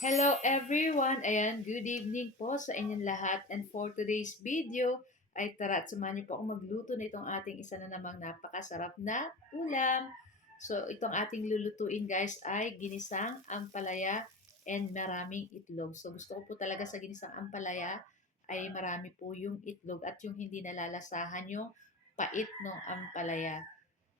Hello everyone! Ayan, good evening po sa inyong lahat. And for today's video, ay tara at samahan niyo po akong magluto na itong ating isa na namang napakasarap na ulam. So, itong ating lulutuin guys ay ginisang ampalaya and maraming itlog. So, gusto ko po talaga sa ginisang ampalaya ay marami po yung itlog at yung hindi nalalasahan yung pait ng ampalaya.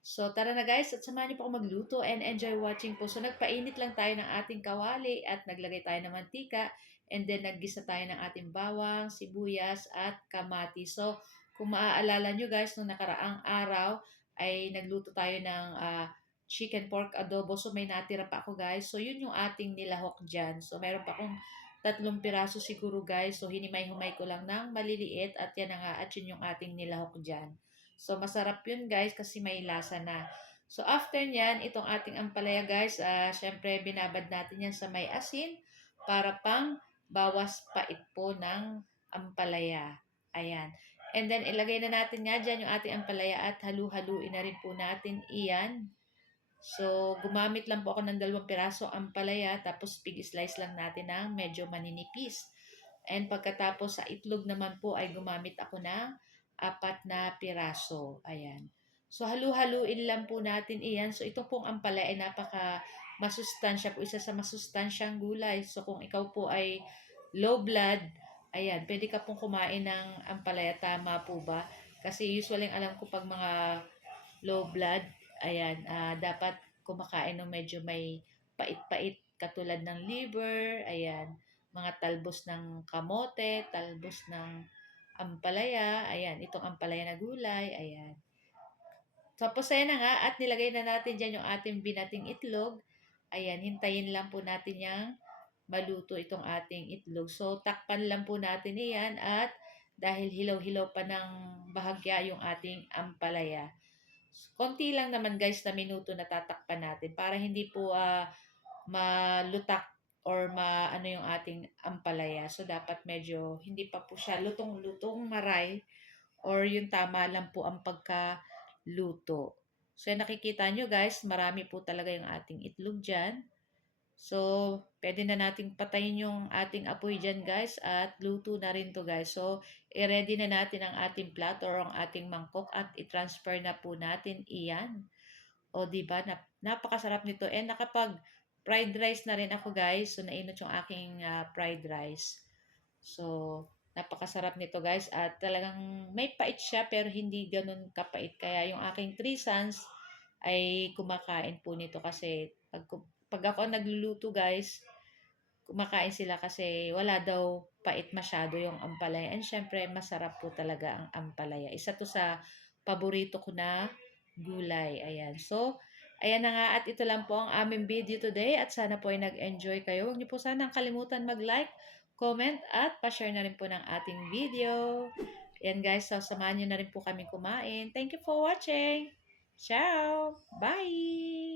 So, tara na guys at samahan niyo po ako magluto and enjoy watching po. So, nagpainit lang tayo ng ating kawali at naglagay tayo ng mantika and then naggisa tayo ng ating bawang, sibuyas at kamati. So, kung maaalala nyo guys, nung nakaraang araw ay nagluto tayo ng chicken pork adobo. So, may natira pa ako guys. So, yun yung ating nilahok dyan. So, meron pa akong 3 piraso siguro guys. So, hinimay-humay ko lang ng maliliit at yan na nga at yun yung ating nilahok dyan. So, masarap yun guys kasi may lasa na. So, after nyan, itong ating ampalaya guys, syempre binabad natin yan sa may asin para pang bawas pait po ng ampalaya. Ayan. And then, ilagay na natin nga dyan yung ating ampalaya at halu-haluin na rin po natin iyan. So, gumamit lang po ako ng 2 piraso ampalaya tapos pig slice lang natin ng medyo maninipis. And pagkatapos sa itlog naman po ay gumamit ako ng 4 na piraso. Ayan. So, halu-haluin lang po natin iyan. So, ito pong ampalaya ay napaka masustansya po. Isa sa masustansyang gulay. So, kung ikaw po ay low blood, ayan, pwede ka pong kumain ng ampalaya. Tama po ba? Kasi usually alam ko pag mga low blood, ayan, dapat kumakain ng medyo may pait-pait katulad ng liver, ayan, mga talbos ng kamote, talbos ng ampalaya, ayan, itong ampalaya na gulay, ayan. Tapos ayan na nga at nilagay na natin dyan yung ating binating itlog. Ayan, hintayin lang po natin yung maluto itong ating itlog. So, takpan lang po natin iyan at dahil hilaw-hilaw pa ng bahagya yung ating ampalaya. Konti lang naman guys na minuto na tatakpan natin para hindi po malutak or maano yung ating ampalaya. So, dapat medyo hindi pa po siya lutong-lutong maray or yung tama lang po ang pagkaluto. So, nakikita nyo guys, marami po talaga yung ating itlog dyan. So, pwede na nating patayin yung ating apoy dyan guys at luto na rin to guys. So, i-ready na natin ang ating plato or ang ating mangkok at i-transfer na po natin iyan. O, di ba? Napakasarap nito. And nakapag fried rice na rin ako guys. So, nainot yung aking fried rice. So, napakasarap nito guys. At talagang may pait siya pero hindi ganun kapait. Kaya yung aking 3 sons ay kumakain po nito kasi pag ako nagluluto guys, kumakain sila kasi wala daw pait masyado yung ampalaya. And syempre, masarap po talaga ang ampalaya. Isa to sa paborito ko na gulay. Ayan. So, ayan na nga at ito lang po ang aming video today at sana po ay nag-enjoy kayo. Huwag niyo po sanang kalimutan mag-like, comment at pa-share na rin po ng ating video. Ayan guys, so samahan niyo na rin po kami kumain. Thank you for watching. Ciao! Bye!